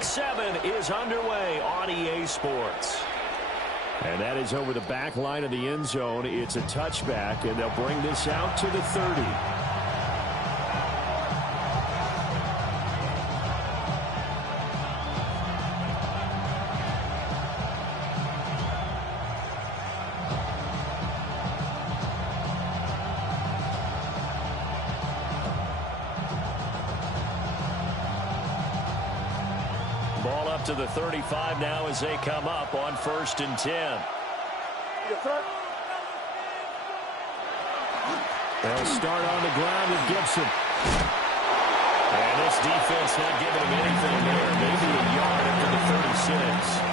Week 7 is underway on EA Sports. And that is over the back line of the end zone. It's a touchback, and they'll bring this out to the 30. Ball up to the 35 now as they come up on 1st and 10. They'll start on the ground with Gibson. And this defense not giving him anything there. Maybe a yard into the 36.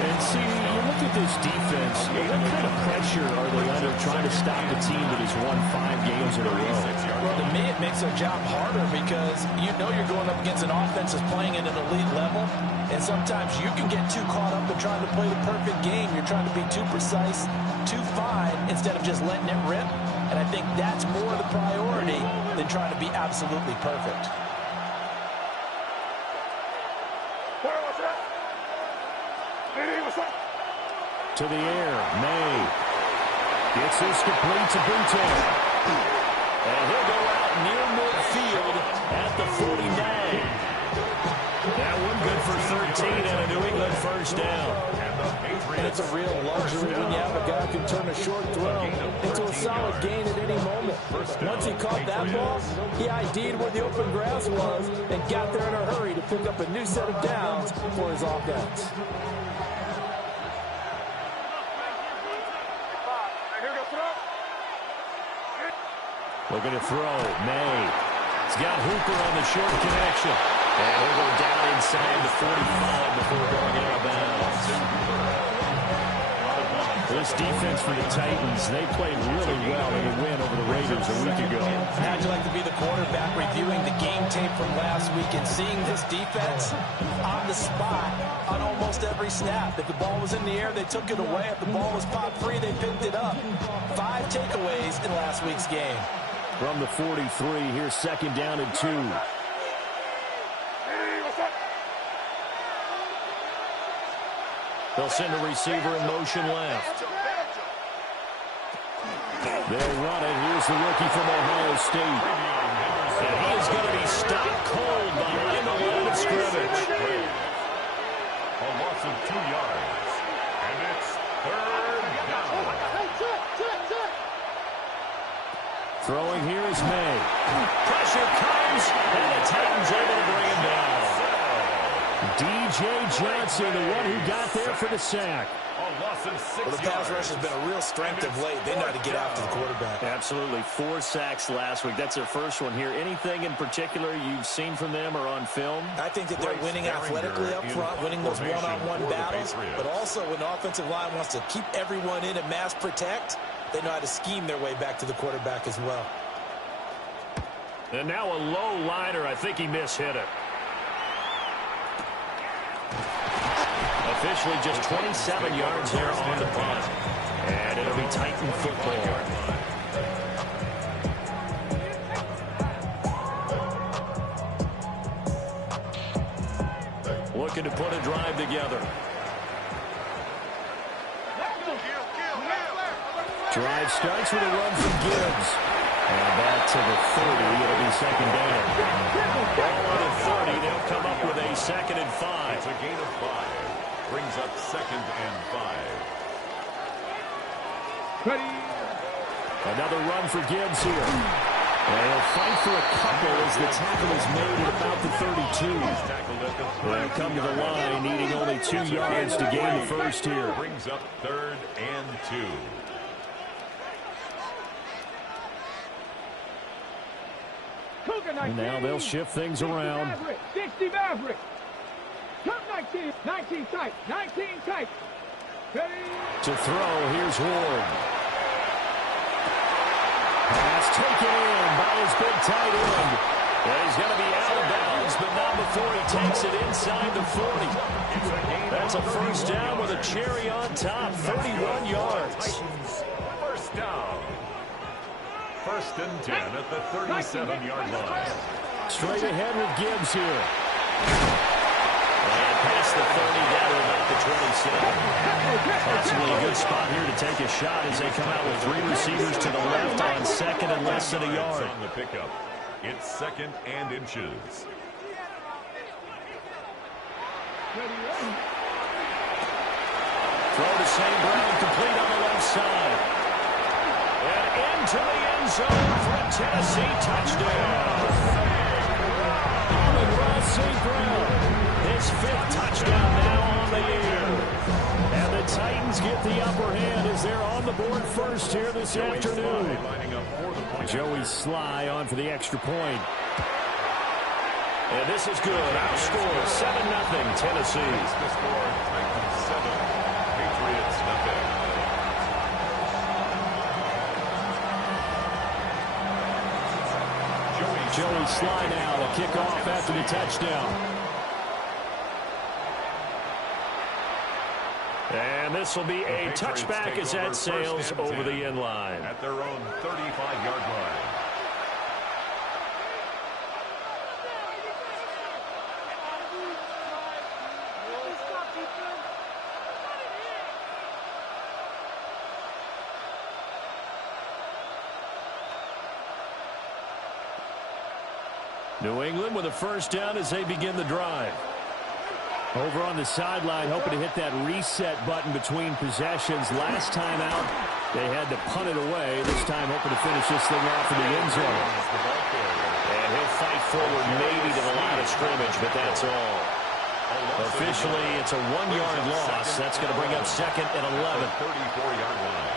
And see, you look at this defense, what kind of pressure are they under trying to stop the team that has won 5 games in a row? Well, to me, it makes their job harder because you know you're going up against an offense that's playing at an elite level. And sometimes you can get too caught up in trying to play the perfect game. You're trying to be too precise, too fine, instead of just letting it rip. And I think that's more the priority than trying to be absolutely perfect. To the air, May gets this complete to Butte. And he'll go out near midfield at the 49. That one good for 13 and a New England first down. And it's a real luxury when you have a guy who can turn a short throw into a solid gain at any moment. Once he caught that ball, he ID'd where the open grass was and got there in a hurry to pick up a new set of downs for his offense. Looking to throw, May. He's got Hooper on the short connection. And he'll go down inside the 45 before going out of bounds. This defense for the Titans, they played really well in the win over the Raiders a week ago. How'd you like to be the quarterback reviewing the game tape from last week and seeing this defense on the spot on almost every snap? If the ball was in the air, they took it away. If the ball was popped free, they picked it up. 5 takeaways in last week's game. From the 43, here's 2nd down and 2. They'll send the receiver in motion left. They'll run it. Here's the rookie from Ohio State. And he is going to be stopped cold behind the line of scrimmage. A loss of 2 yards. And it's 3rd down. Throwing here is May. Pressure comes, and the Titans able to bring him down. D.J. Johnson, the one who got there for the sack. Well, the pass rush has been a real strength of late. They know how to get after the quarterback. Absolutely. 4 sacks last week. That's their first one here. Anything in particular you've seen from them or on film? I think that they're winning athletically up front, winning those one-on-one battles, but also when the offensive line wants to keep everyone in and mass protect, they know how to scheme their way back to the quarterback as well. And now a low liner. I think he mishit it. Officially just 27 yards there on the punt. And it'll be Titan football. Looking to put a drive together. Drive starts with a run from Gibbs. And back to the 30. It'll be 2nd down. Ball on the 30. They'll come up with a 2nd and 5. It's a gain of 5. Brings up 2nd and 5. Another run for Gibbs here. And he'll fight for a couple as the tackle is made at about the 32. They'll come to the line, needing only 2 yards to gain the first here. Brings up 3rd and 2. And now they'll shift things around. 60 Maverick. Come 19. 19 tight. 19 tight. Ready? To throw, here's Ward. Pass taken in by his big tight end. And he's going to be out of bounds, but not before he takes it inside the 40. That's a first down with a cherry on top, 31 yards. First down. 1st and 10 at the 37-yard line. Straight ahead with Gibbs here. Possibly a good spot here to take a shot as they come out with 3 receivers to the left on second and less than a yard. On the pickup. It's second and inches. Throw to St. Brown, complete on the left side. And into the end zone for a Tennessee touchdown. Amon-Ra St. Brown, his 5th touchdown now on the year. And the Titans get the upper hand as they're on the board first here this afternoon. Joey Sly on for the extra point. And this is good. Outscore 7-0 Tennessee. The score, Titans 7, Patriots nothing. Joey Sly now to kick off after the touchdown. And this will be a touchback as that sails over the end line. At their own 35-yard line. New England with a first down as they begin the drive. Over on the sideline, hoping to hit that reset button between possessions. Last time out, they had to punt it away. This time, hoping to finish this thing off in the end zone. And he'll fight forward maybe to the line of scrimmage, but that's all. Officially, it's a 1-yard loss. That's going to bring up second and 11. 34-yard line.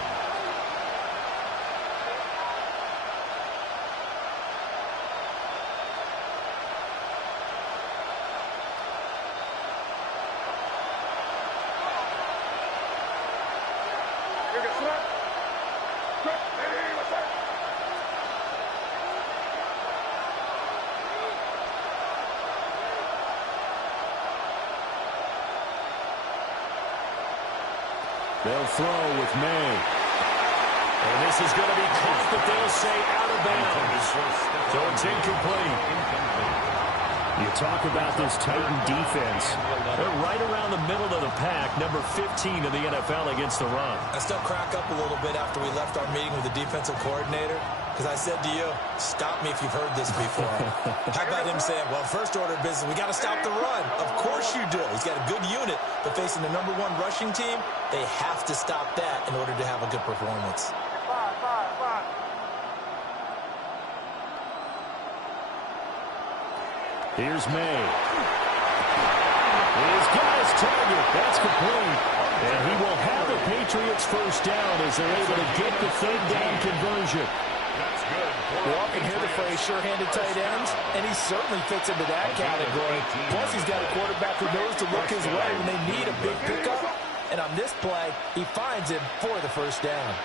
They'll throw with May. And this is going to be caught, but they'll say out of bounds. So it's incomplete. You talk about this Titan defense. They're right around the middle of the pack, number 15 in the NFL against the run. I still crack up a little bit after we left our meeting with the defensive coordinator, because I said to you, stop me if you've heard this before. How about him saying, well, first order of business, we got to stop the run. Of course you do. He's got a good unit, but facing the #1 rushing team, they have to stop that in order to have a good performance. Here's May. He's got his target. That's complete. And he will have the Patriots first down as they're able to get the third down conversion. That's good. We often hear the phrase sure-handed tight ends, and he certainly fits into that category. Plus, he's got a quarterback who knows to look his way when they need a big pickup. And on this play, he finds him for the first down.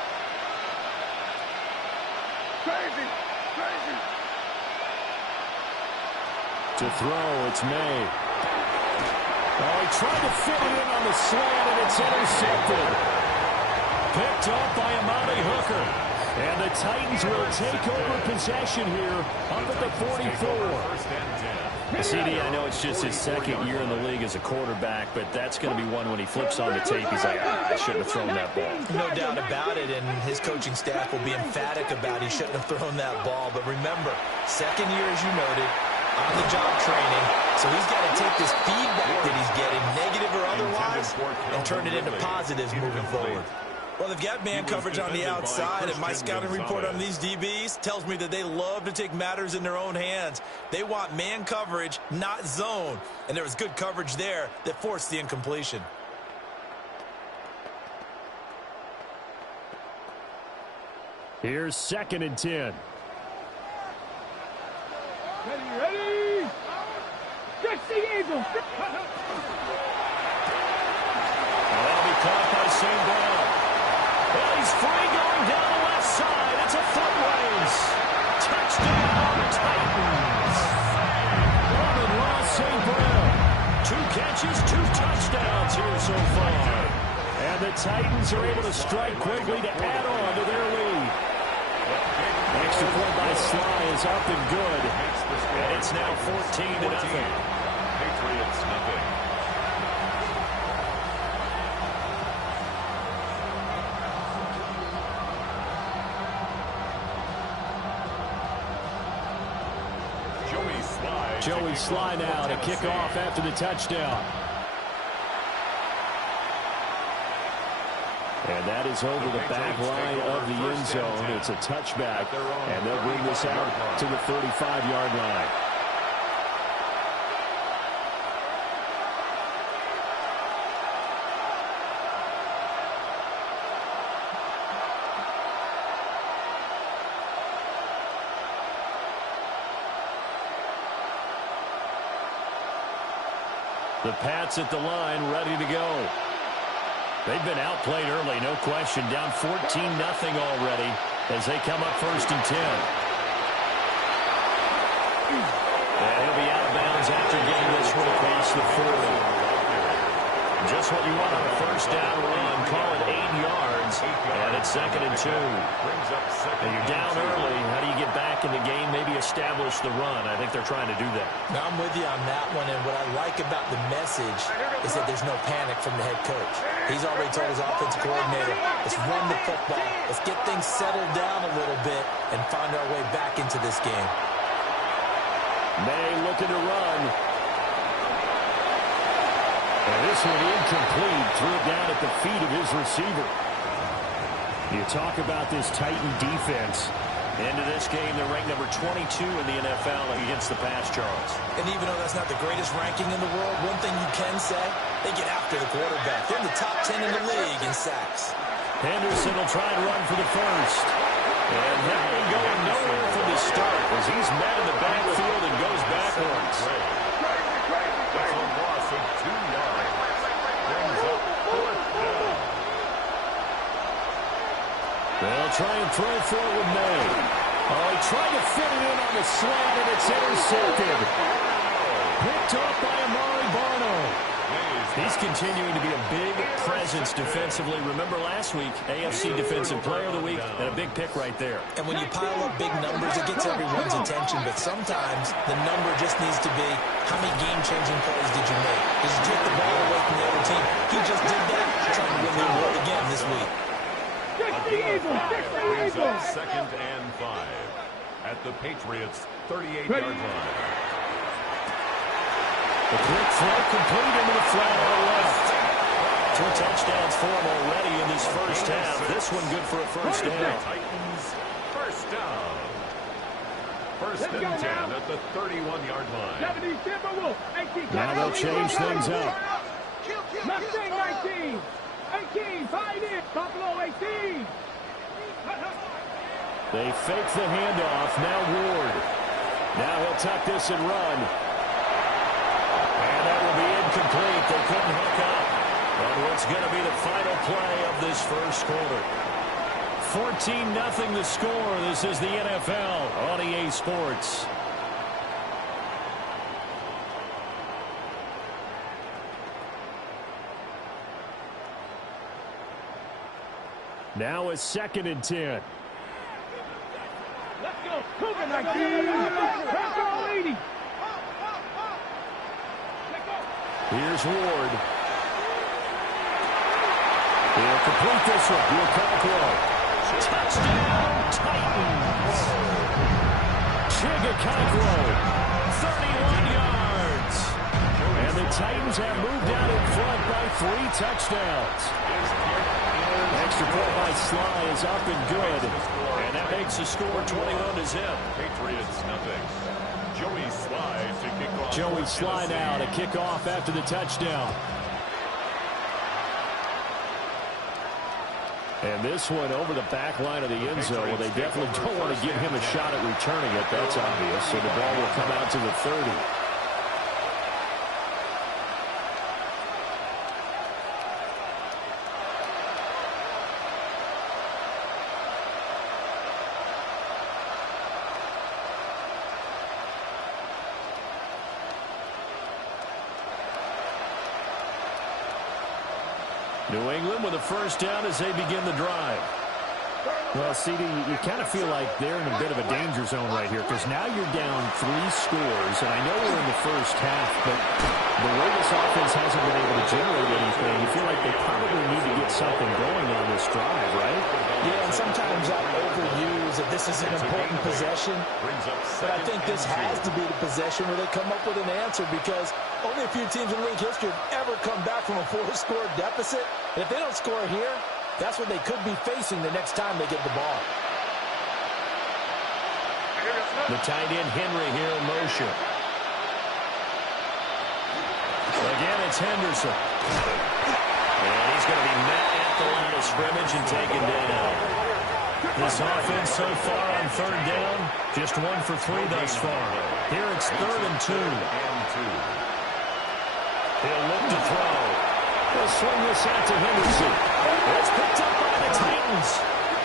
Crazy! To throw, it's May. Oh, he tried to fit it in on the slant, and it's intercepted. Picked up by Amani Hooker. And the Titans will take over possession here up at the 44. CD, I know it's just his second year in the league as a quarterback, but that's going to be one when he flips on the tape. He's like, I shouldn't have thrown that ball. No doubt about it, and his coaching staff will be emphatic about he shouldn't have thrown that ball. But remember, second year, as you noted, on-the-job training, so he's got to take this feedback that he's getting, negative or otherwise, and turn it into positives moving forward. Well, they've got man coverage on the outside, and my scouting report on these DBs tells me that they love to take matters in their own hands. They want man coverage, not zone, and there was good coverage there that forced the incompletion. Here's 2nd and 10. Ready! Just the Eagles! That'll be caught by St. Brown. Well, he's free going down the left side. It's a foot race. Touchdown, Titans. Amon-Ra St. Brown. 2 catches, 2 touchdowns here so far. And the Titans are able to strike quickly to add on to their lead. Extra point by Sly is up and good. And it's now 14-0. Patriots nothing. Joey Sly now to kick off after the touchdown. And that is over the back line of the end zone. It's a touchback, and they'll bring this out to the 35-yard line. The Pats at the line, ready to go. They've been outplayed early, no question. Down 14-0 already as they come up 1st and 10. And he'll be out of bounds after getting this one across the 40. Just what you want on a 1st down run. Call it 8 yards, and it's 2nd and 2. And you're down early. How do you get back in the game? Maybe establish the run. I think they're trying to do that. Now, I'm with you on that one, and what I like about the message is that there's no panic from the head coach. He's already told his offensive coordinator, let's run the football. Let's get things settled down a little bit and find our way back into this game. May looking to run. And this one incomplete. Threw it down at the feet of his receiver. You talk about this Titan defense. Into this game, they're ranked number 22 in the NFL against the pass, Charles. And even though that's not the greatest ranking in the world, one thing you can say, they get after the quarterback. They're in the top 10 in the league in sacks. Henderson will try and run for the first. And that one going nowhere from the start as he's met in the backfield and goes backwards. That's a loss of 2 yards. Brings up 4th down. They'll try and throw for it with May. Oh, he tried to fit it in on the slant, and it's intercepted. Picked off by Amari Barno. He's continuing to be a big presence defensively. Remember last week, AFC Defensive Player of the Week, and a big pick right there. And when you pile up big numbers, it gets everyone's attention. But sometimes the number just needs to be, how many game-changing plays did you make? Did you take the ball away from the other team? He just did that, trying to win the award again this week. Brings up 2nd and 5 at the Patriots' 38-yard line. The quick throw complete into the flat on the left. 2 touchdowns for him already in this first half. This one good for a first down. Titans, first down. 1st and 10 at the 31-yard line. Now they'll change things up. Mustang 19. 18, 5 in. Buffalo 18. They fake the handoff. Now Ward. Now he'll tuck this and run. And that will be incomplete. They couldn't hook up on what's going to be the final play of this first quarter. 14-0 the score. This is the NFL on EA Sports. Now a 2nd and 10. Let's go. Cougar 19. Let's go, lady. Here's Ward. He'll complete this one. He'll Conquo. Touchdown, Titans. Chigaconquo, 31 yards. And the Titans have moved out in front by 3 touchdowns. Extra point by Sly is up and good. And that makes the score 21-0. Patriots nothing. Joey Sly to kick off. Joey Sly now to kick off after the touchdown. And this one over the back line of the end zone. Well, they definitely don't want to give him a shot at returning it. That's obvious. So the ball will come out to the 30. New England with a first down as they begin the drive. Well, CD, you kind of feel like they're in a bit of a danger zone right here because now you're down 3 scores, and I know we're in the first half, but the way this offense hasn't been able to generate anything, you feel like they probably need to get get something going on this drive, right? Yeah, and sometimes I overuse that this is an important possession. But I think this has to be the possession where they come up with an answer, because only a few teams in league history have ever come back from a 4-score deficit. And if they don't score here, that's what they could be facing the next time they get the ball. The tight end Henry here in motion. Again, it's Henderson. And he's going to be met at the line of scrimmage and taken down. This offense so far on third down, just 1 for 3 thus far. Here it's 3rd and 2. He'll look to throw. He'll swing this out to Henderson. It's picked up by the Titans.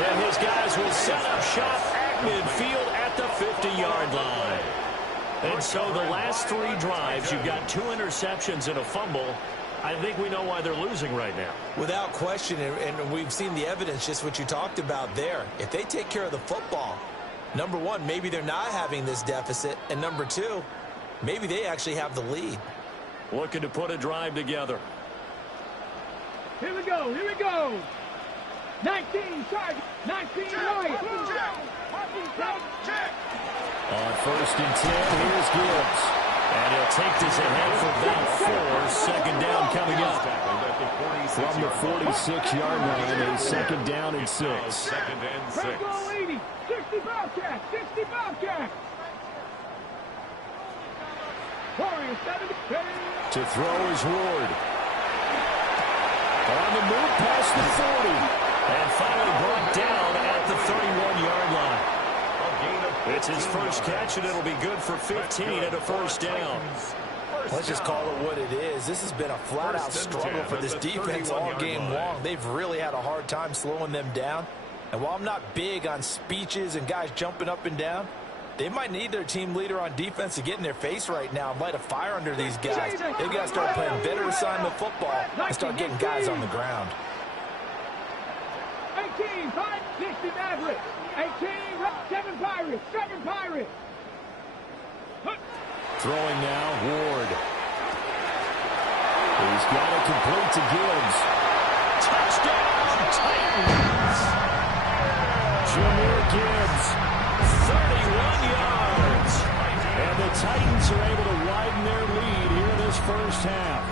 And his guys will set up shop at midfield at the 50-yard line. And so the last 3 drives, you've got 2 interceptions and a fumble. I think we know why they're losing right now. Without question, and we've seen the evidence, just what you talked about there. If they take care of the football, number 1, maybe they're not having this deficit. And number 2, maybe they actually have the lead. Looking to put a drive together. Here we go. Here we go. 19 target. 19 right. On 1st and 10, here's Gibbs. And he'll take this ahead for about 4. 2nd down coming up. From the 46-yard line, a 2nd down and 6. 2nd and 6. 80. 60 Bobcat. 60 Bobcat. Warriors 70. To throw is Ward. On the move past the 40. And finally brought down at the 31-yard line. It's his first catch, and it'll be good for 15 and a 1st down. Let's just call it what it is. This has been a flat-out struggle for this defense all game long. They've really had a hard time slowing them down. And while I'm not big on speeches and guys jumping up and down, they might need their team leader on defense to get in their face right now and light a fire under these guys. They've got to start playing better assignment football and start getting guys on the ground. 18, 5, 60 Mavericks. 18, 7 Pirates. 7 Pirates. Throwing now, Ward. He's got it complete to Gibbs. Touchdown, Titans! Jahmyr Gibbs, 31 yards. And the Titans are able to widen their lead here in this first half.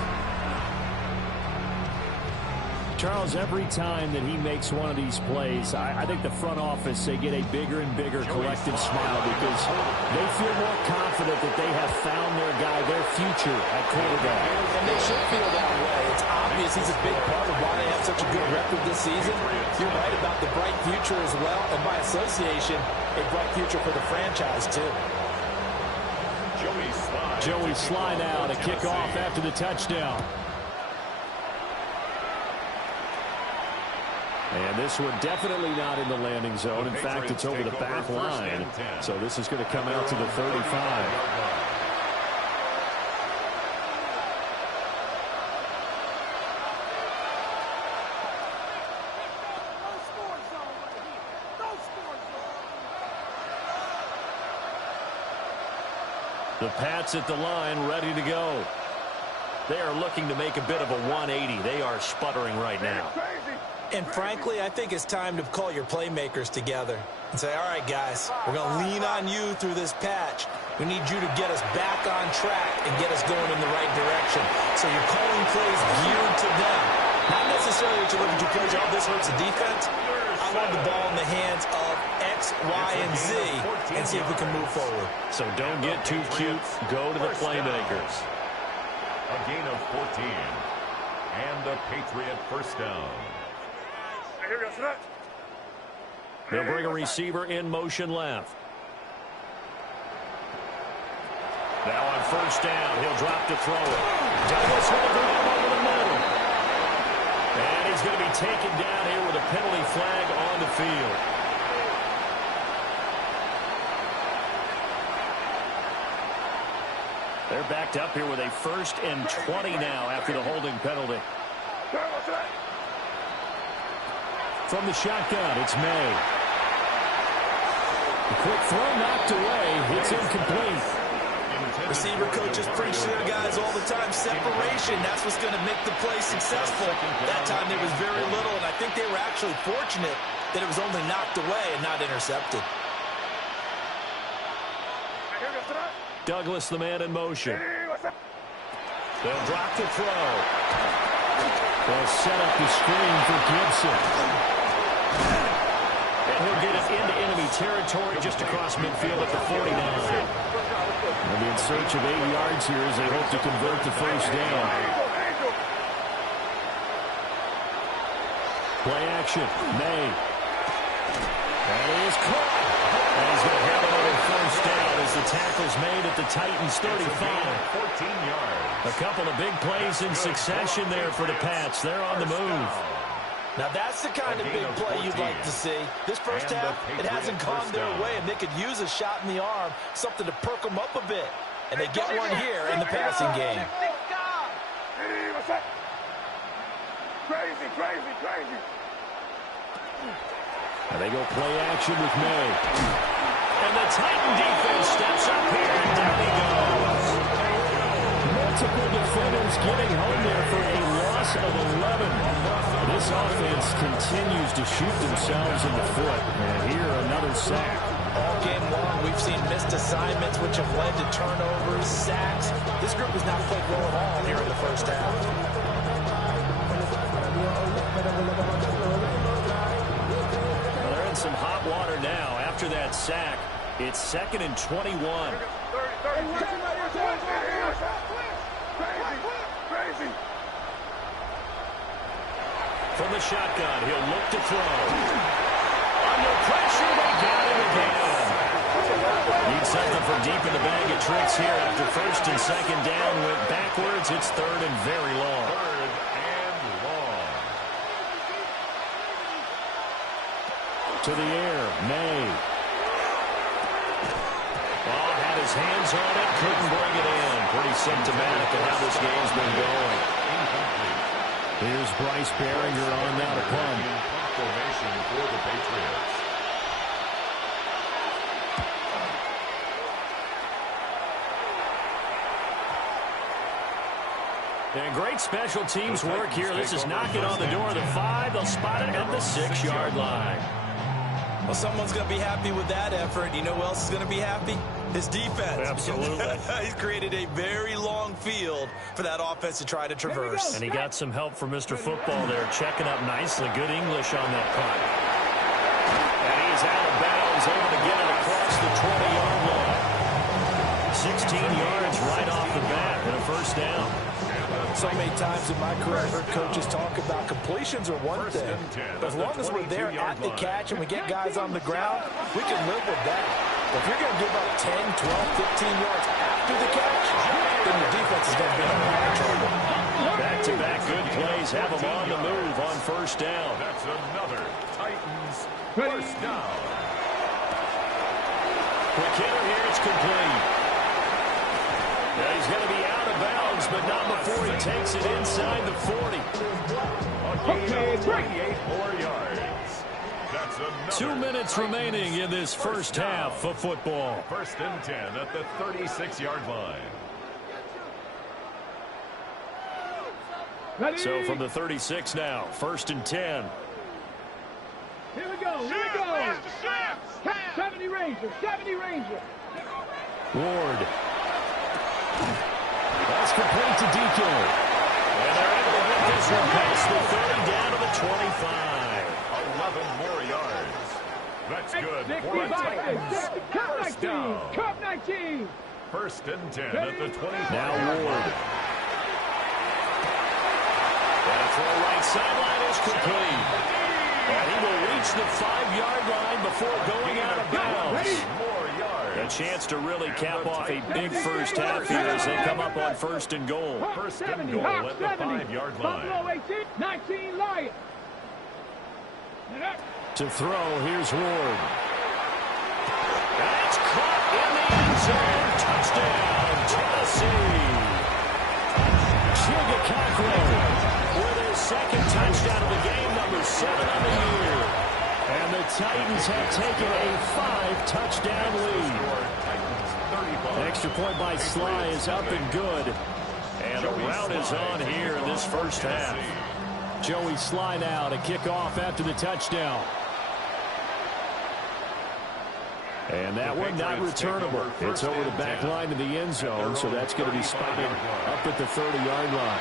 Charles, every time that he makes one of these plays, I think the front office, they get a bigger and bigger collective smile because they feel more confident that they have found their guy, their future at quarterback. And they should feel that way. It's obvious he's a big part of why they have such a good record this season. You're right about the bright future as well, and by association, a bright future for the franchise too. Joey Sly now to kick off after the touchdown. And this one definitely not in the landing zone. In fact, it's over the back line. So this is going to come out to the 35. The Pats at the line, ready to go. They are looking to make a bit of a 180. They are sputtering right now. And frankly, I think it's time to call your playmakers together and say, all right, guys, we're going to lean on you through this patch. We need you to get us back on track and get us going in the right direction. So you're calling plays geared to them. Not necessarily that you're looking to plays, oh, this hurts the defense. I want the ball in the hands of X, Y, and Z and see if we can move forward. So don't get too cute. Go to the playmakers. A gain of 14. And the Patriot 1st down. They'll bring a receiver in motion left. Now on 1st down, he'll drop to throw it. Douglas will grab over the middle. And he's going to be taken down here with a penalty flag on the field. They're backed up here with a 1st and 20 now after the holding penalty. From the shotgun, it's May. The quick throw knocked away. It's incomplete. Receiver coaches preach to their guys all the time. Separation, that's what's going to make the play successful. That time there was very little, and I think they were actually fortunate that it was only knocked away and not intercepted. Douglas, the man in motion. They'll drop to throw. They'll set up the screen for Gibson. And he'll get it into enemy territory just across midfield at the 49. They'll be in search of 8 yards here as they hope to convert the first down. Play action. May. That is caught. And he's going to have another first down as the tackle's made at the Titans' 35. 14 yards. A couple of big plays in succession there for the Pats. They're on the move. Now that's the kind of big play you'd like to see. This first half, it hasn't gone their way, and they could use a shot in the arm, something to perk them up a bit. And they get one here in the passing game. Crazy, crazy, crazy. And they go play action with May. And the Titan defense steps up here, and down he goes. Multiple defenders getting home there for a loss of 11. This offense continues to shoot themselves in the foot. And here, another sack. All game long, we've seen missed assignments, which have led to turnovers, sacks. This group has not played well at all here in the first half. Well, they're in some hot water now. After that sack, it's 2nd and 21. From the shotgun, he'll look to throw. Under pressure, they got him again. Need something from deep in the bag of tricks here after 1st and 2nd down. Went backwards. It's 3rd and very long. 3rd and long. To the air, May. Oh, had his hands on it, couldn't bring it in. Pretty symptomatic of how this game's been going. Here's Bryce Behringer on now to punt. Formation for the Patriots. And great special teams work here. This is knocking on the door of the 5. They'll spot it at the 6-yard line. Well, someone's going to be happy with that effort. You know who else is going to be happy? His defense. Absolutely. He's created a very long field for that offense to try to traverse. And he got some help from Mr. Football there, checking up nicely. Good English on that punt. And he's out of bounds, able to get it across the 20-yard line. 16 yards right off the bat and a first down. So many times in my career, I've heard coaches talk about completions are one thing. But as long as we're there at the catch and we get guys on the ground, we can live with that. But if you're going to give up 10, 12, 15 yards after the catch, then your defense is going to be in a lot of trouble. Back-to-back good plays have them on the move on first down. That's another Titans first down. Quick hitter here, it's complete. Yeah, he's going to be out of bounds, but not before he takes it inside the 40. Okay, 28 more yards. That's another 2 minutes remaining in this first half of football. 1st and 10 at the 36-yard line. Ready? So from the 36 now, 1st and 10. Here we go, here we go. 70 Ranger, 70 Ranger. Ward. That's complete to DK. And they're able to get this one past the 30 down to the 25. 11 more yards. That's good for a 65, Titans 60, Cup first 19, down. Cup 19. 1st and 10 at the 25. Now Ward. That throw right sideline is complete. And he will reach the 5-yard line before going out of bounds. More yards. A chance to really cap off a big first half here as they come up on 1st and goal. 1st and goal at the 5-yard line. Buffalo 18, 19 Lions. To throw, here's Ward. That's caught in the end zone. Touchdown, Tennessee. Chigakakwe with their 2nd touchdown of the game, number 7 on the year. And the Titans have taken a 5-touchdown lead. Titans 35 Extra point by Sly is up and good. And a round is on here in this first half. Joey Sly now to kick off after the touchdown. And that one not returnable. It's over the back line to the end zone, so that's going to be spotted up at the 30-yard line.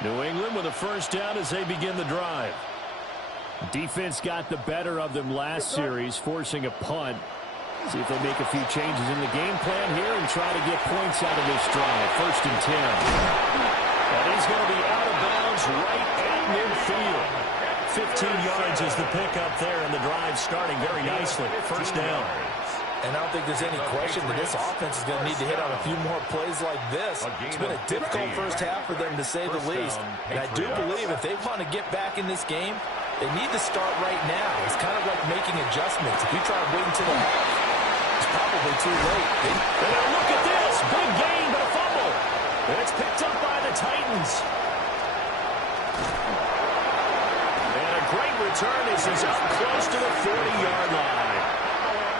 New England with a first down as they begin the drive. Defense got the better of them last series, forcing a punt. See if they make a few changes in the game plan here and try to get points out of this drive. First and 10. And he's going to be out of bounds right at midfield. 15 yards is the pickup there, and the drive starting very nicely. First down. And I don't think there's any question that this offense is going to need to hit on a few more plays like this. It's been a difficult first half for them, to say the least. And I do believe if they want to get back in this game, they need to start right now. It's kind of like making adjustments. If you try to wait until the half, it's probably too late. And now look at this. Big gain, but a fumble. And it's picked up by the Titans. And a great return as he's up close to the 40-yard line.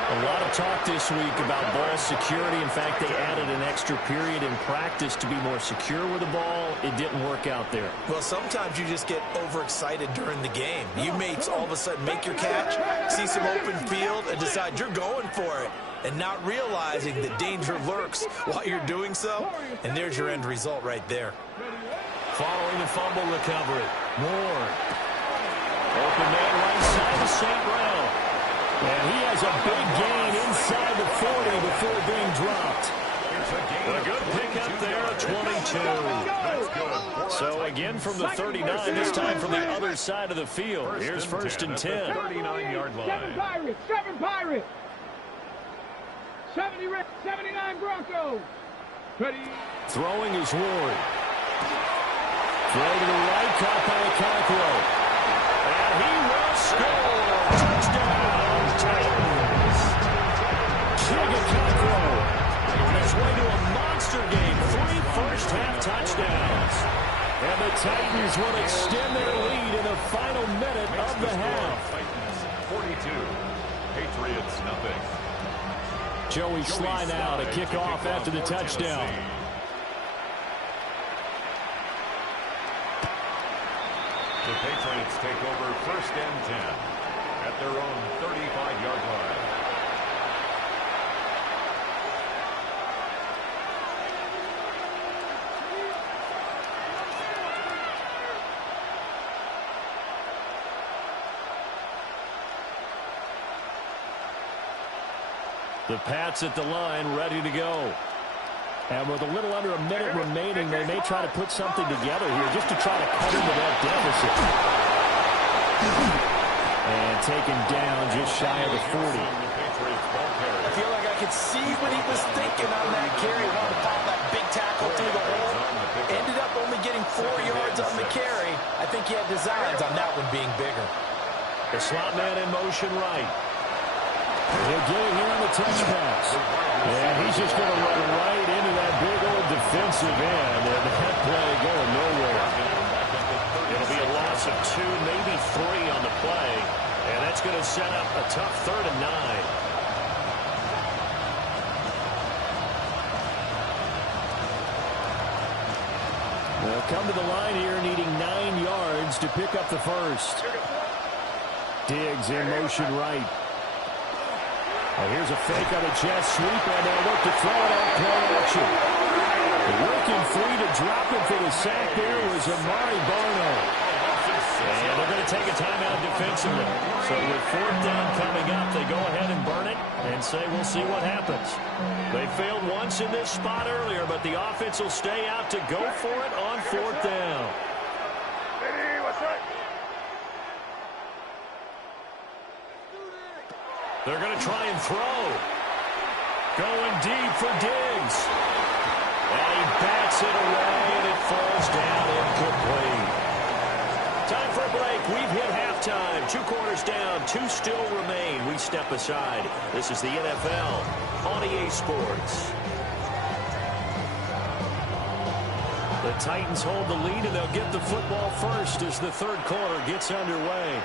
A lot of talk this week about ball security. In fact, they added an extra period in practice to be more secure with the ball. It didn't work out there. Well, sometimes you just get overexcited during the game. You may all of a sudden make your catch, see some open field, and decide you're going for it, and not realizing the danger lurks while you're doing so. And there's your end result right there. Following the fumble recovery. Moore. Open man right side of St. Brown. And he has a big gain inside the 40 before being dropped. A good pickup there at 22. So again from the 39, this time from the other side of the field. Here's first and 10. 39-yard line. 7 Pirates. 79 Broncos. Ready. Throwing is Ward. Throw to the right, caught by Okonkwo. And he will score. Touchdown. Titans. Okonkwo on his way to a monster game. 3 first-half touchdowns. And the Titans will extend their lead in the final minute of the half. Titans 42. Patriots nothing. Joey Sly now to kick off after the touchdown. The Patriots take over first and 10 at their own 35-yard line. The Pats at the line, ready to go. And with a little under a minute remaining, they may try to put something together here just to try to cut into that deficit. And taken down just shy of the 40. I feel like I could see what he was thinking on that carry. Wanted to pop that big tackle through the hole. Ended up only getting 4 yards on the carry. I think he had designs on that one being bigger. The slot man in motion right. He'll get it here on the touch pass. And he's just going to run right into that big old defensive end. And that play going nowhere. It'll be a loss of 2, maybe 3 on the play. And that's going to set up a tough 3rd and 9. They'll come to the line here needing 9 yards to pick up the first. Diggs in motion right. Well, here's a fake on a jet sweep, and they'll look to throw it out play action. Working free to drop it for the sack there was Amari Barno. And they're going to take a timeout defensively. So with 4th down coming up, they go ahead and burn it and say we'll see what happens. They failed once in this spot earlier, but the offense will stay out to go for it on 4th down. They're going to try and throw. Going deep for Diggs. And he bats it away, and it falls down incomplete. Time for a break. We've hit half. halftime. 2 quarters down, 2 still remain. We step aside. This is the NFL on EA Sports. The Titans hold the lead, and they'll get the football first as the third quarter gets underway.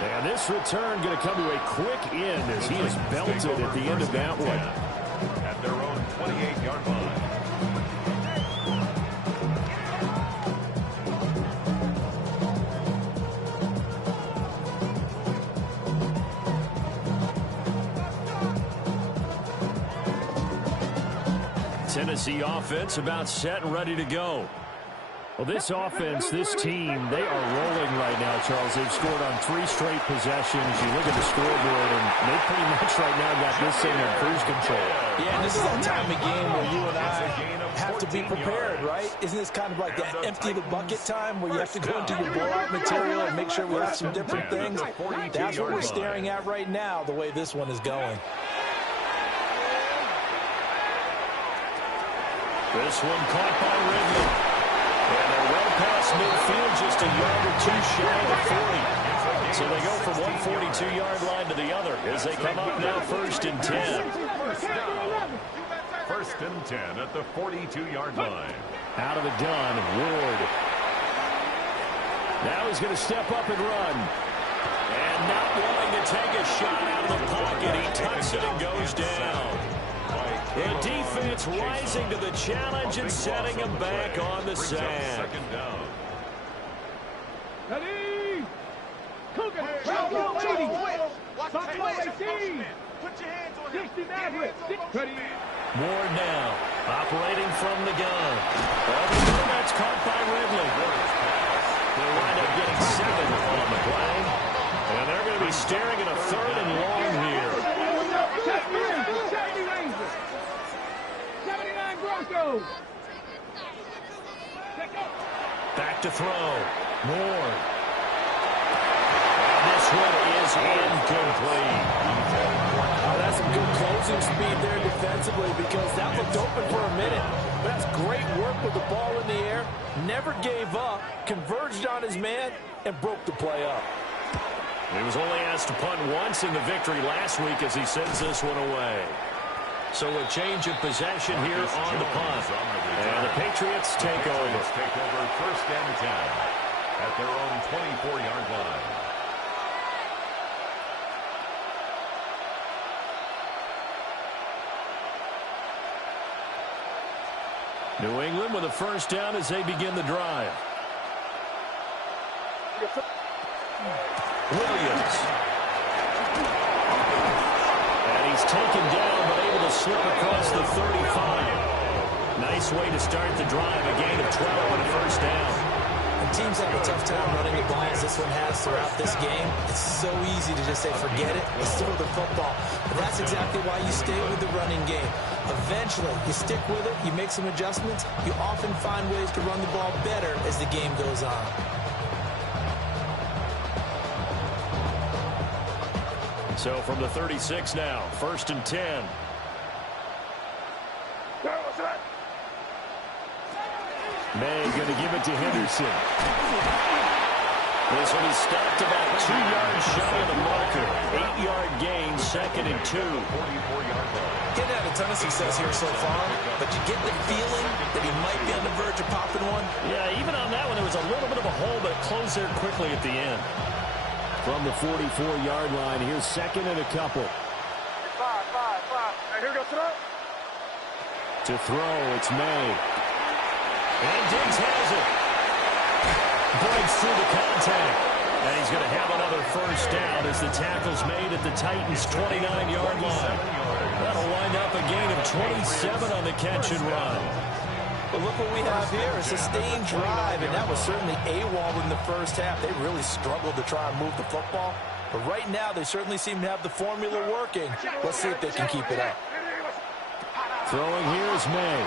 And this return going to come to a quick end as he is belted at the end of that one. At their own 28-yard line. Tennessee offense about set and ready to go. Well, this offense, this team, they are rolling right now, Charles. They've scored on 3 straight possessions. You look at the scoreboard, and they pretty much right now got this thing in cruise control. Yeah, and this is that time of game where you and I have to be prepared, right? Isn't this kind of like that empty the bucket time where you have to go into your blowout material and make sure we have some different things? That's what we're staring at right now, the way this one is going. This one caught by Ridley. And they're well past midfield, just a yard or 2 shy of 40. So they go from one 42-yard line to the other as they come up now 1st and 10. 1st and 10 at the 42-yard line. Out of the gun, Ward. Now he's going to step up and run. And not wanting to take a shot out of the pocket, he tucks it and goes down. The defense rising to the challenge and setting him back on the sand. 2nd down. Ready? Cook it. Buffalo 80. Buffalo 18. Put your hands on him. 60 Maverick. Ready? Ward now, operating from the gun. That's caught by Ridley. They'll wind up getting 7 on the play. And they're going to be staring at a 3rd and long here. Back to throw. Ward. And this one is incomplete. That's some good closing speed there defensively because that looked open for a minute. But that's great work with the ball in the air. Never gave up, converged on his man, and broke the play up. He was only asked to punt once in the victory last week as he sends this one away. So a change of possession here on the punt. And the Patriots take over. Take over 1st and 10 at their own 24-yard line. New England with a 1st down as they begin the drive. Williams. And he's taken down, but able to slip across the 35. Nice way to start the drive, a gain of 12 and a 1st down. And teams have a tough time running the ball as this one has throughout this game. It's so easy to just say, forget it, let's throw the football. But that's exactly why you stay with the running game. Eventually, you stick with it, you make some adjustments, you often find ways to run the ball better as the game goes on. So from the 36 now, 1st and 10. May going to give it to Henderson. This one is stopped about 2 yards shy of the marker. 8-yard gain, 2nd and 2. 44-yard line. Getting had a ton of success here so far, but you get the feeling that he might be on the verge of popping one. Yeah, even on that one, there was a little bit of a hole, but it closed there quickly at the end. From the 44-yard line, here's 2nd and a couple. 5. Here we go, throw. To throw, it's May. And Diggs has it. Breaks through the contact. And he's going to have another 1st down as the tackle's made at the Titans' 29-yard line. That'll wind up a gain of 27 on the catch and run. But look what we have here, a sustained drive, and that was certainly AWOL in the 1st half. They really struggled to try and move the football. But right now, they certainly seem to have the formula working. Let's see if they can keep it up. Throwing here is May.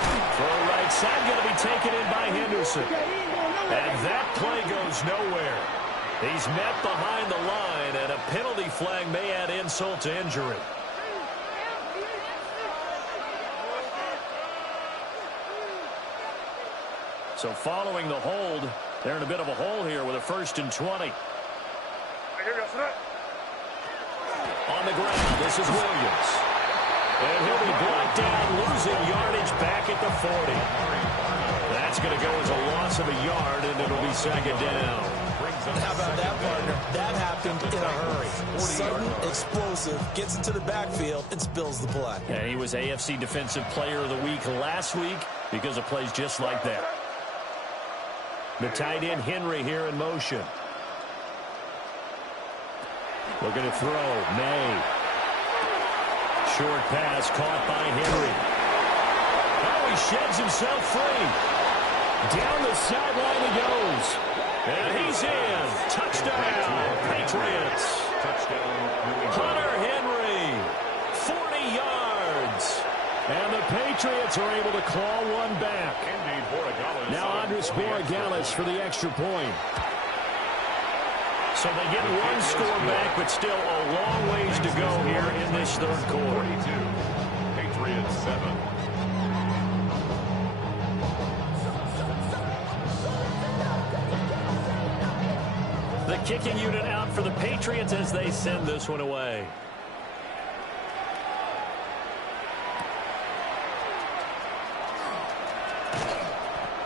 Throw right side, going to be taken in by Henderson. And that play goes nowhere. He's met behind the line, and a penalty flag may add insult to injury. So following the hold, they're in a bit of a hole here with a 1st and 20. On the ground, this is Williams. And he'll be brought down, losing yardage back at the 40. That's going to go as a loss of a yard, and it'll be 2nd down. How about that, partner? That happened in a hurry. Sudden, explosive, gets into the backfield, and spills the play. And he was AFC Defensive Player of the Week last week because of plays just like that. The tight end, Henry, here in motion. Looking to throw. May. Short pass caught by Henry. Oh, he sheds himself free. Down the sideline he goes. And he's in. Touchdown, Patriots. Hunter Henry, 40 yards. And the Patriots are able to claw one back. Now Andres Borregales for the extra point. So they get one score back, but still a long ways to go here in this 3rd quarter. 42, Patriots 7. The kicking unit out for the Patriots as they send this one away.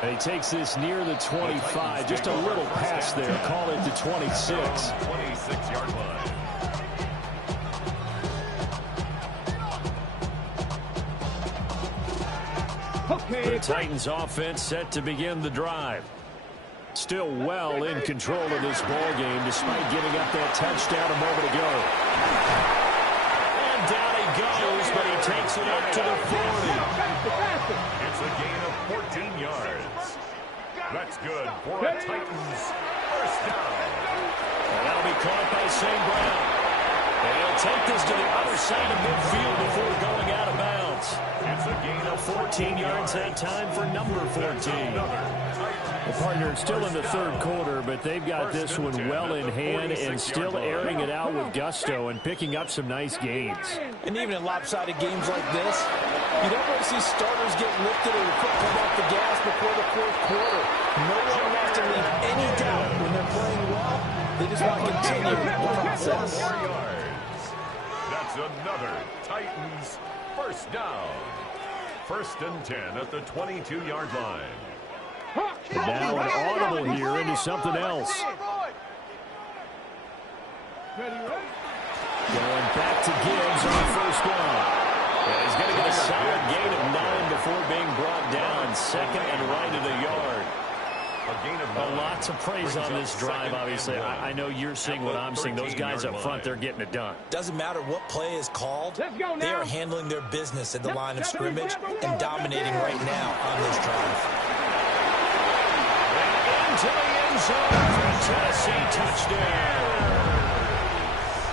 And he takes this near the 25. Just a little pass there. Call it the 26. 26-yard line. The Titans offense set to begin the drive. Still well in control of this ball game despite giving up that touchdown a moment ago. And down he goes, but he takes it up to the 40. It's a gain of 14 yards. That's good for a Titans 1st down. And that'll be caught by St. Brown. And he'll take this to the other side of midfield before going out of bounds. It's a gain of 14 yards that time for number 14. The partner is still in the 3rd quarter, but they've got this one well in hand and still airing it out with gusto and picking up some nice gains. And even in lopsided games like this, you don't really see starters get lifted or the foot come off the gas before the 4th quarter. No one wants to leave any doubt when they're playing well. They just want to continue the process. 4 yards. That's another Titans 1st down. 1st and 10 at the 22-yard line. And now an audible here into something else. Going back to Gibbs on 1st down. And he's going to get a solid gain of 9 before being brought down. 2nd and right at a yard. A lot to praise on this drive, obviously. I know you're seeing what I'm seeing. Those guys up front, they're getting it done. Doesn't matter what play is called. They are handling their business at the line of scrimmage and dominating right now on this drive. Into the end zone. Tennessee touchdown.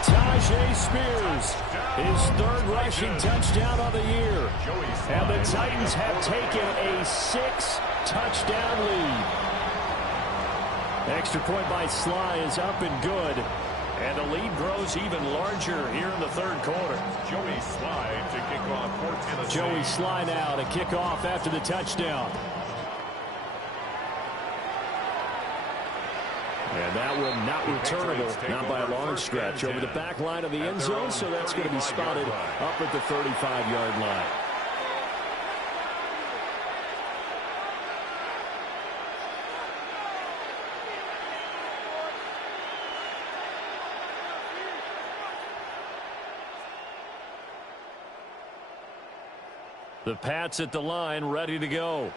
Tajay Spears, his 3rd rushing touchdown of the year. And the Titans have taken a 6-touchdown lead. Extra point by Sly is up and good. And the lead grows even larger here in the 3rd quarter. Joey Sly to kick off for Tennessee. Joey Sly now to kick off after the touchdown. And that one not returnable, not by a long stretch, over the back line of the end zone, so that's going to be spotted up at the 35-yard line. The Pats at the line, ready to go.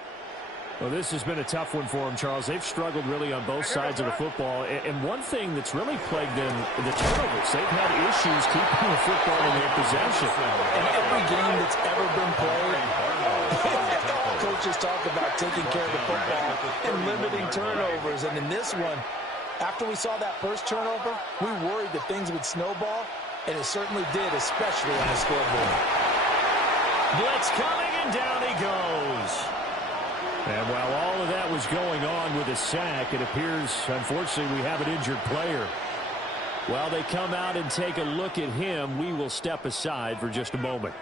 Well, this has been a tough one for them, Charles. They've struggled really on both sides of the football. And one thing that's really plagued them, the turnovers. They've had issues keeping the football in their possession. In every game that's ever been played, all coaches talk about taking care of the football and limiting turnovers. And in this one, after we saw that first turnover, we worried that things would snowball, and it certainly did, especially on the scoreboard. Blitz coming, and down he goes. And while all of that was going on with a sack, it appears, unfortunately, we have an injured player. While they come out and take a look at him, we will step aside for just a moment.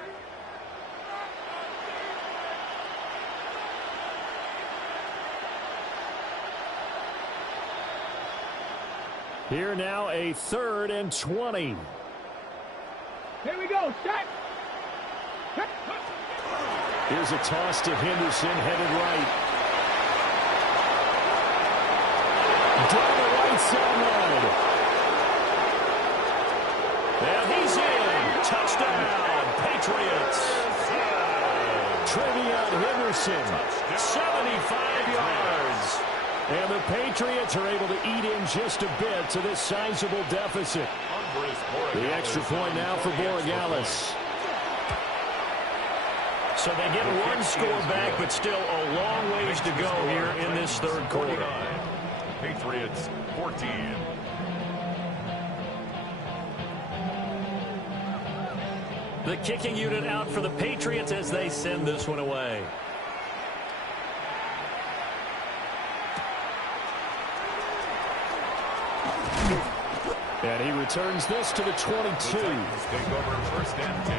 Here now, a 3rd and 20. Here we go. Set. Here's a toss to Henderson, headed right. Down the right sideline. And he's in. Touchdown, Patriots. Trevion Henderson, 75 yards. And the Patriots are able to eat in just a bit to this sizable deficit. The extra point now for Borregales. So they get one score back, but still a long ways to go here in this 3rd quarter. Patriots 14. The kicking unit out for the Patriots as they send this one away. And he returns this to the 22. The Titans take over 1st and 10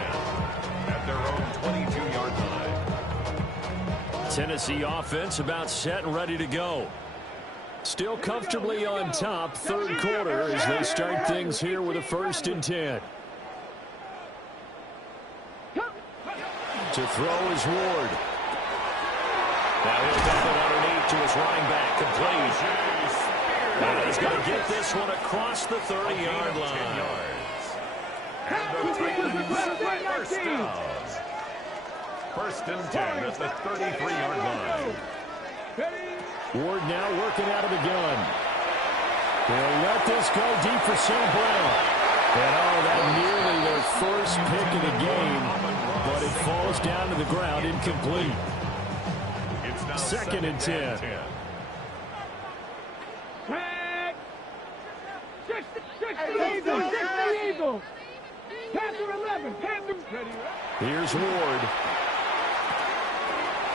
at their own 22-yard line. Tennessee offense about set and ready to go. Still comfortably on top, 3rd quarter as they start things here with a 1st and 10. To throw is Ward. Now he'll dump it underneath to his running back, complete. And he's going to get this one across the 30-yard line. And the Titans 1st down. 1st and 10 at the 33-yard line. Ward now working out of the gun. They'll let this go deep for St. Brown. And that nearly their 1st pick of the game, but it falls down to the ground incomplete. It's now 2nd and 10. Eagles. Panther 11. Panther ready. Here's Ward.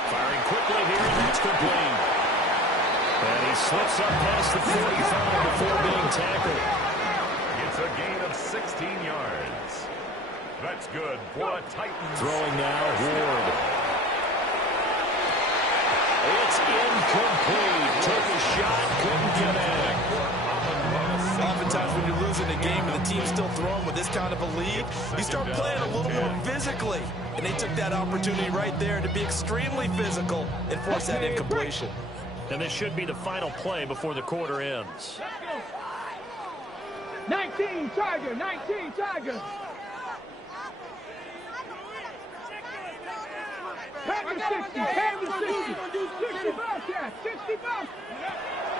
Firing quickly here, and that's complete. And he slips up past the 45 before being tackled. It's a gain of 16 yards. That's good for a Titans. Throwing now, Ward. It's incomplete. Took a shot, couldn't get in. Oftentimes when you're losing a game and the team's still throwing with this kind of a lead, you start playing a little more physically. And they took that opportunity right there to be extremely physical and force that incompletion. And this should be the final play before the quarter ends. 19 Tiger. 19 Tiger. Panther 60. Panther 60. 60 Bobcats. 60 Bobcats.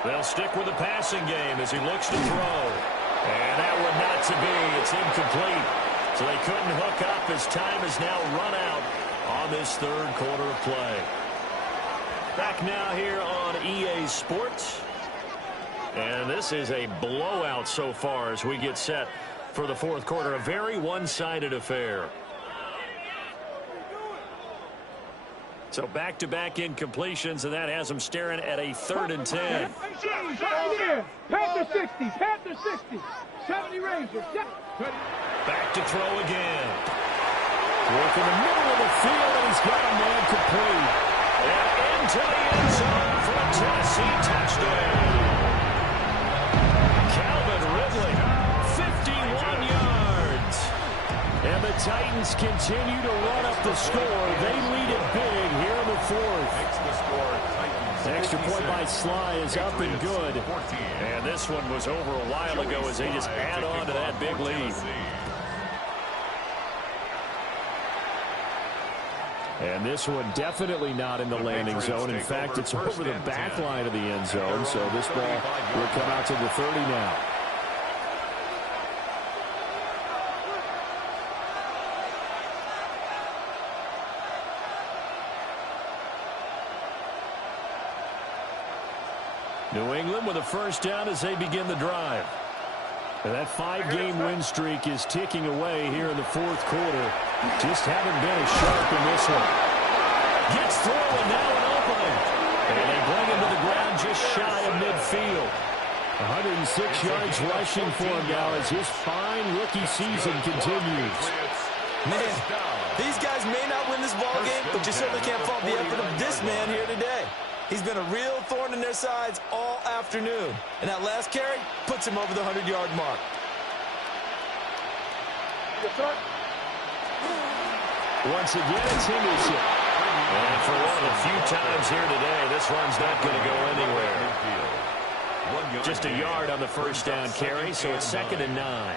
They'll stick with the passing game as he looks to throw. And that one not to be. It's incomplete. So they couldn't hook up as time is now run out on this 3rd quarter of play. Back now here on EA Sports. And this is a blowout so far as we get set for the 4th quarter. A very one-sided affair. So back-to-back incompletions, and that has them staring at a 3rd and 10. Panther 60. Panther 60. 70 Rangers. Back to throw again. Work in the middle of the field, and he's got a man complete. And into the end zone for a Tennessee touchdown. Calvin Ridley, 51 yards. And the Titans continue to run up the score. They lead it big here in the 4th. Makes the score. Titans. The extra point by Sly is up and good. And this one was over a while ago as they just add on to that big lead. And this one definitely not in the landing zone. In fact, it's over the back line of the end zone. So this ball will come out to the 30 now. New England with a 1st down as they begin the drive. And that 5-game win streak is ticking away here in the 4th quarter. Just haven't been as sharp in this one. Gets through and now an opening. And they bring him to the ground just shy of midfield. 106 yards rushing for him now as his fine rookie season continues. Man, these guys may not win this ball game, but you certainly can't fault the effort of this man here today. He's been a real thorn in their sides all afternoon. And that last carry puts him over the 100-yard mark. Once again, it's Henderson. And for one of the few times here today, this run's not going to go anywhere. Just a yard on the first down carry, so it's 2nd and 9.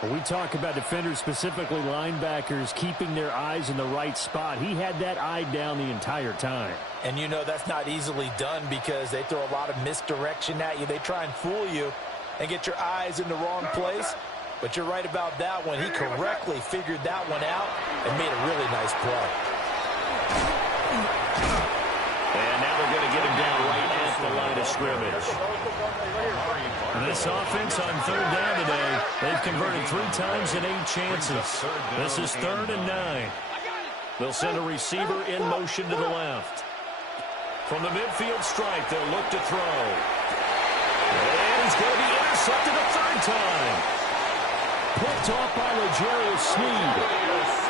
When we talk about defenders, specifically linebackers, keeping their eyes in the right spot, he had that eye down the entire time. And you know that's not easily done because they throw a lot of misdirection at you. They try and fool you and get your eyes in the wrong place. But you're right about that one. He correctly figured that one out and made a really nice play. And now they're going to get him down right at the line of scrimmage. This offense on 3rd down today, they've converted 3 times in 8 chances. This is 3rd and 9. They'll send a receiver in motion to the left. From the midfield stripe, they'll look to throw. And he's going to be intercepted a 3rd time. Picked off by L'Jarius Sneed.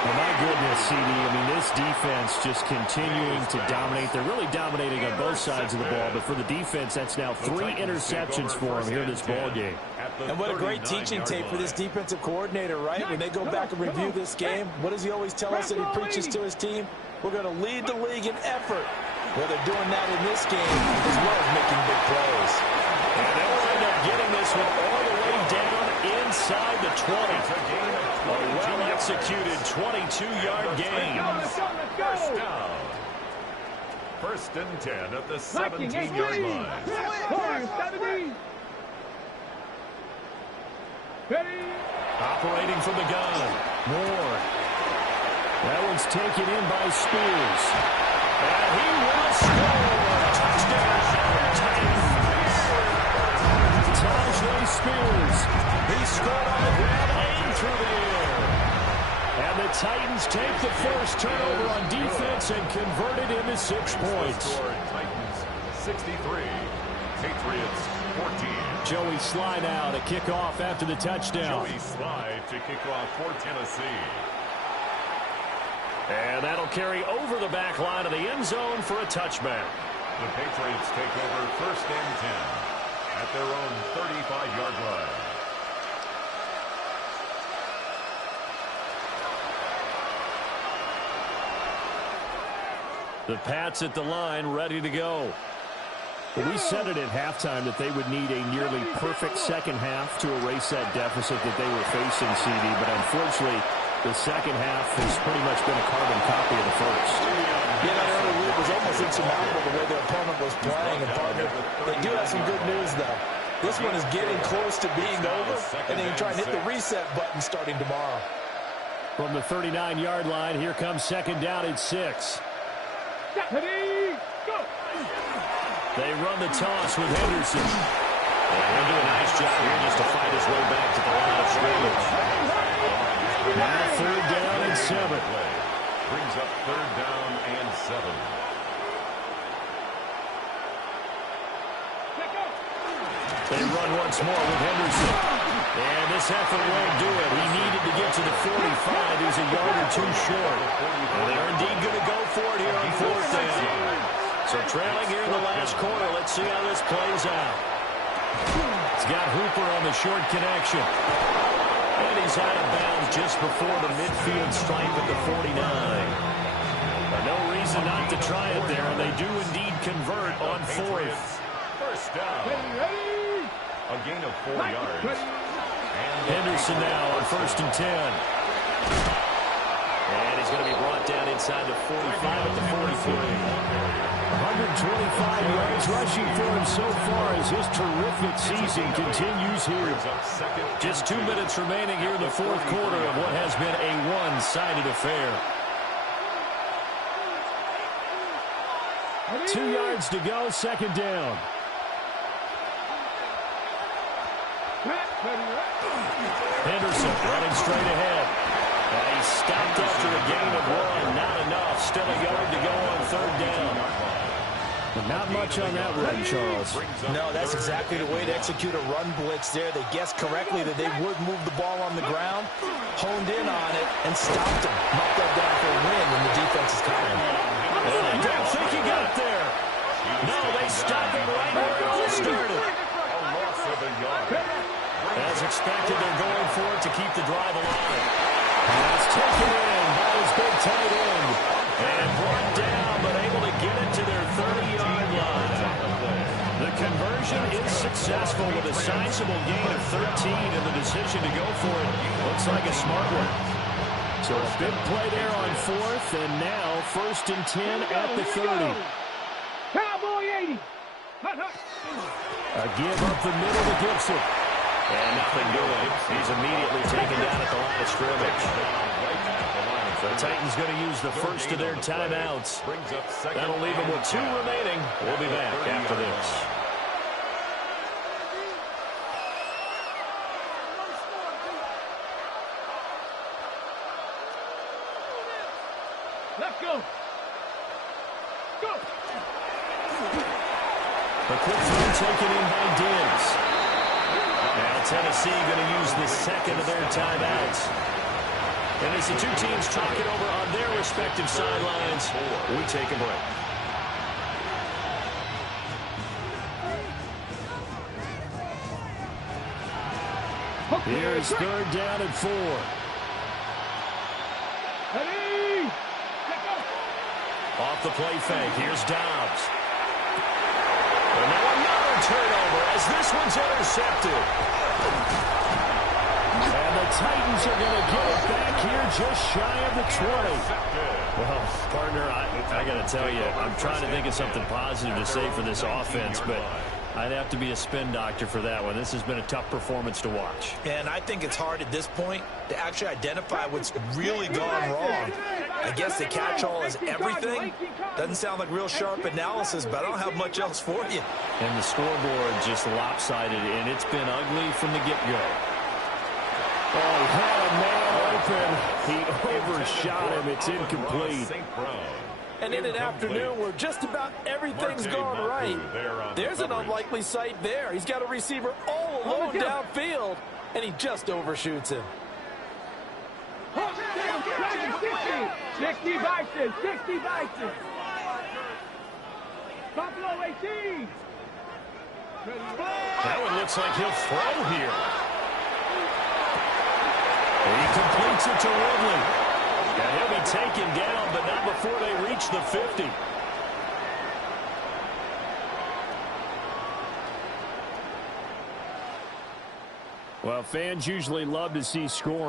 Oh, my goodness, CD. I mean, this defense just continuing to dominate. They're really dominating on both sides of the ball. But for the defense, that's now 3 interceptions for them here in this ball game. And what a great teaching tape for this defensive coordinator, right? When they go back and review this game, what does he always tell us that he preaches to his team? We're going to lead the league in effort. Well, they're doing that in this game as well as making big plays. And they'll end up getting this one all the way down inside the 20. A well-executed 22-yard gain. First down. 1st and 10 at the 17-yard line. Operating from the gun. Moore. That one's taken in by Spears. And he will score. Touchdown. Tajay Spears. He scored on the ground and through the air. And the Titans take the first turnover on defense and convert it into 6 points. Titans 63. Patriots 14. Joey Slye now to kick off after the touchdown. Joey Slye to kick off for Tennessee. And that'll carry over the back line of the end zone for a touchback. The Patriots take over 1st and 10 at their own 35-yard line. The Pats at the line, ready to go. We said it at halftime that they would need a nearly perfect second half to erase that deficit that they were facing, CD. But unfortunately, the second half has pretty much been a carbon copy of the first. Yeah, that early lead was almost insurmountable the way their opponent was playing. And partner, they do have some good news, though. This one is getting close to being over, and they can try and hit the reset button starting tomorrow. From the 39-yard line, here comes 2nd down at 6. They run the toss with Henderson. And he'll do a nice job here just to fight his way back to the line of scrimmage. Now 3rd down and 7. Brings up 3rd down and 7. They run once more with Henderson. And this effort won't do it. He needed to get to the 45. He's a yard or 2 short. And they're indeed going to go for it here on 4th down. So trailing here in the last quarter. Let's see how this plays out. It's got Hooper on the short connection. And he's out of bounds just before the midfield stripe at the 49. No reason not to try it there, and they do indeed convert on 4th. First down. A gain of 4 yards. Henderson now on 1st and 10. And he's going to be brought down inside the 45 at the 43. 125 yards rushing for him so far as his terrific season continues here. Just 2 minutes remaining here in the 4th quarter of what has been a one-sided affair. 2 yards to go, 2nd down. Henderson running straight ahead. He stopped after a gain of 1. Not enough. Still a yard to go on 3rd down. But not much on that run, Charles. No, that's exactly the way to execute a run blitz there. They guessed correctly that they would move the ball on the ground, honed in on it, and stopped him. Knocked that down for a win when the defense is covering. I don't think he got there. No, expected. They're going for it to keep the drive alive. And that's taken in by his big tight end. And brought down, but able to get it to their 30-yard line. The conversion is successful with a sizable gain of 13, and the decision to go for it looks like a smart one. So a big play there on fourth, and now 1st and 10 at the 30. Cowboy 80. A give up the middle to Gibson. And nothing doing. He's immediately taken down at the line of scrimmage. The Titans going to use the first of their timeouts. That'll leave them with 2 remaining. We'll be back after this. Let's go. Go. A quick throw taken in by Diggs. Now Tennessee going to use the second of their timeouts. And as the two teams talk it over on their respective sidelines, we take a break. Here's 3rd down and 4. Ready. Off the play fake, here's Dobbs. And now another turnover as this one's intercepted. And the Titans are going to get it back here just shy of the 20. Well, partner, I got to tell you, I'm trying to think of something positive to say for this offense, but I'd have to be a spin doctor for that one. This has been a tough performance to watch. And I think it's hard at this point to actually identify what's really gone wrong. I guess the catch-all is everything. Doesn't sound like real sharp analysis, but I don't have much else for you. And the scoreboard just lopsided, and it's been ugly from the get-go. Oh, he had a man open. He overshot him. It's incomplete. And in an afternoon where just about everything's gone right, there's an unlikely sight there. He's got a receiver all alone downfield, and he just overshoots him. 60 Vikings, 60 Vikings. Buffalo 18. That one looks like he'll throw here. He completes it to Woodley. And he'll be taken down, but not before they reach the 50. Well, fans usually love to see scoring.